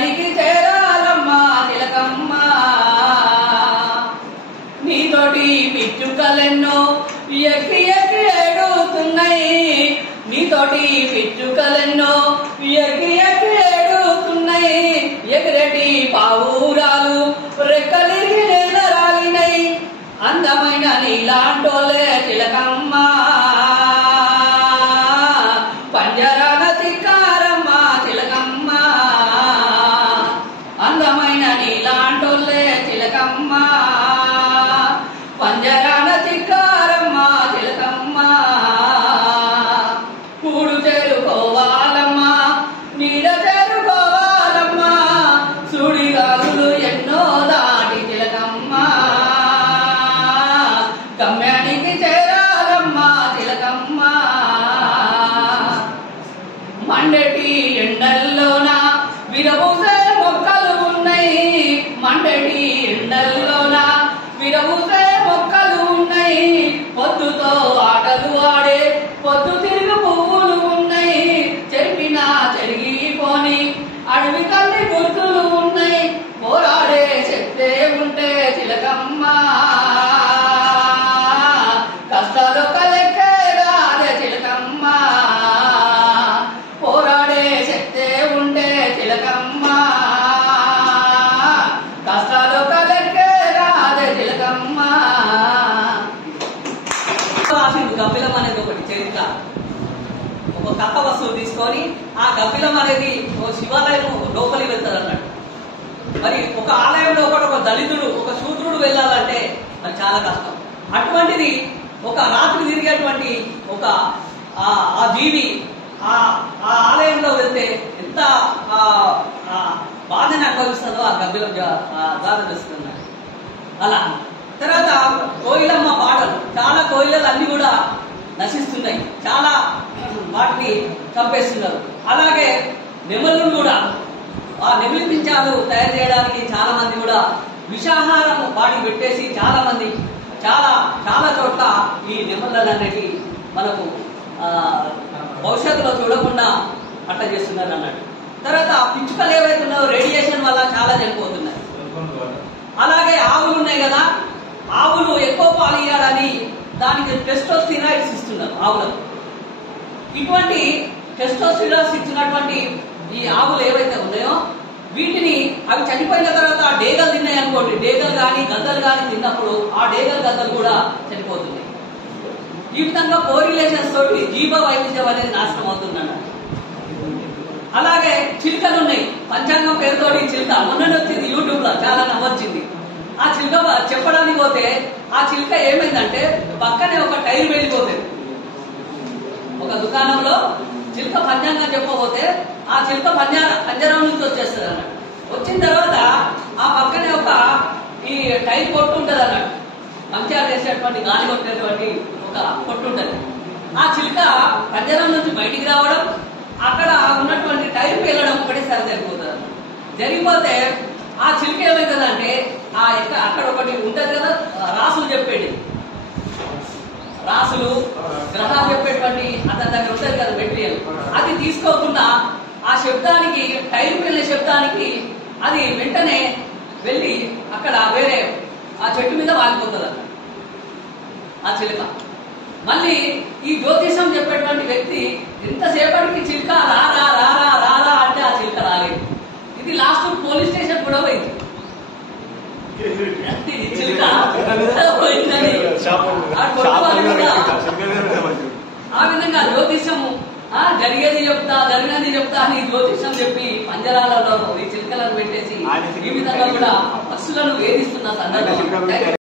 గమ్యానికి చేరాలమ్మా తిలకమ్మ నీతోటి పిచ్చుకలెన్నో ఎక్కి ఎక్కి ఏడుతున్నాయి నీతోటి పిచ్చుకలెన్నో ఎక్కి ఎక్కి ఏడుతున్నాయి ఎగిరెటి పావురాలు రెక్కలిరిగి నెలరాలినై అందమైన నీలాంటోలే తిలకమ్మ పంజరాన చిక్కారమ్మ తిలకమ్మ అందమైన నీలాంటోలే తిలకమ్మ పంజరాన చిక్కారమ్మ తిలకమ్మ కూడు చేరుకోవాలమ్మా నీడ చేరుకోవాలమ్మా సుడిగాలులు ఎన్నో దాటి తిలకమ్మ గమ్యానికి చేరాలమ్మా తిలకమ్మ మండటి ఎండల్లోన విరబూసే మొక్కలు ఉన్నాయి మండటి ఎండల్లోన విరబూసే మొక్కలు ఉన్నాయి పొద్దుతో ఆటలు ఆడే పొద్దు తిరుగు పువ్వులు ఉన్నాయి చెరిపినా చెరిగిపోని అడవి తల్లి గుర్తులు ఉన్నాయి పోరాడే శక్తే ఉంటే తిలకమ్మ కష్టాలు కలెక్కే రాదే తిలకమ్మ పోరాడే శక్తే ఉంటే తిలకమ్మ కష్టాలు కలెక్కే రాదే తిలకమ్మ గబ్బిలం అనేది ఒకటి చరిత్ర ఒక కథ వస్తువు తీసుకొని ఆ గబ్బిలం అనేది ఒక శివాలయం లోపలి వెళ్తారు అన్నట్టు మరి ఒక ఆలయంలో కూడా ఒక దళితుడు ఒక శూద్రుడు వెళ్ళాలంటే మరి చాలా కష్టం అటువంటిది ఒక రాత్రి తిరిగేటువంటి ఒక ఆ జీవి ఆ ఆలయంలో వెళ్తే ఎంత బాధని అనుభవిస్తుందో ఆ గబ్బిలం గాథ తెలుస్తున్నాడు అలా తర్వాత కోయిలమ్మ పాటలు చాలా కోయిలలు అన్ని కూడా నశిస్తున్నాయి చాలా వాటిని చంపేస్తున్నారు అలాగే నెమళ్ళు కూడా ఆ నెమలి పింఛాలు తయారు చేయడానికి చాలా మంది కూడా విషాహారం వాటికి పెట్టేసి చాలా మంది చాలా చాలా చోట్ల ఈ నెమళ్ళు అనేవి మనకు భవిష్యత్తులో చూడకుండా అట్లా చేస్తున్నారు అన్నట్టు తర్వాత పిచ్చుకలు ఏవైతున్నాయో రేడియేషన్ వల్ల చాలా చనిపోతున్నాయి అలాగే ఆవులు ఉన్నాయి కదా ఆవులు ఎక్కువ పాలు ఇవ్వాలని దానికి టెస్టోస్టిరాయిడ్స్ ఇస్తున్నారు ఆవులకు ఇటువంటి టెస్టోస్టిరాయిడ్స్ ఇచ్చినటువంటి ఈ ఆవులు ఏవైతే ఉన్నాయో వీటిని అవి చనిపోయిన తర్వాత డేగలు తిన్నాయి అనుకోండి డేగలు కానీ గద్దలు కానీ తిన్నప్పుడు ఆ డేగలు గద్దలు కూడా చనిపోతుంది ఈ విధంగా కోరిలేషన్స్ తోటి జీవ వైవిధ్యం అనేది నాశనం అవుతుందన్న అలాగే చిలుకలు ఉన్నాయి పంచాంగం పేరుతోటి చిలుక మొన్న వచ్చింది యూట్యూబ్ లో చాలా నవ్వొచ్చింది ఆ చిలుక చెప్పడానికి పోతే ఆ చిలుక ఏమైందంటే పక్కనే ఒక టైర్ వెళ్ళిపోతుంది ఒక దుకాణంలో చిలుక పంచాంగం చెప్పబోతే ఆ చిలుక పంజరం నుంచి వచ్చేస్తుంది అన్నట్టు వచ్చిన తర్వాత ఆ పక్కనే ఒక ఈ టైర్ కొట్టు ఉంటుంది అన్నట్టు పంచాలు వేసేటువంటి గాలి కొట్టేటువంటి ఒక కొట్టు ఉంటుంది ఆ చిలుక పంజరం నుంచి బయటికి రావడం అక్కడ ఉన్నటువంటి టైర్ పేలడం ఒకటేసారి జరిగిపోతుంది అన్నట్టు జరిగిపోతే ఆ చిలుక ఏమవుతుందంటే అక్కడ ఒకటి ఉంటది కదా రాసులు చెప్పేది రాసులు గ్రహాలు చెప్పేటువంటి అతని దగ్గర ఉంటది కదా మెటీరియల్ అది తీసుకోకుండా ఆ శబ్దానికి టైర్ వెళ్ళే శబ్దానికి అది వెంటనే వెళ్ళి అక్కడ వేరే ఆ చెట్టు మీద వాలిపోతుంది ఆ చిలుక మళ్ళీ ఈ జ్యోతిషం చెప్పేటువంటి వ్యక్తి ఎంతసేపటికి చిలుక రారా రారా రారా అంటే ఆ చిలుక రాలేదు ఇది లాస్ట్ పోలీస్ స్టేషన్ కూడా పోయింది ఆ విధంగా జ్యోతిషము జరిగేది చెప్తా జరిగినది చెప్తా అని జ్యోతిషం చెప్పి పంజరాలలో ఈ చిలుకలను పెట్టేసి ఈ విధంగా కూడా పక్షులను వేధిస్తున్న సందర్భం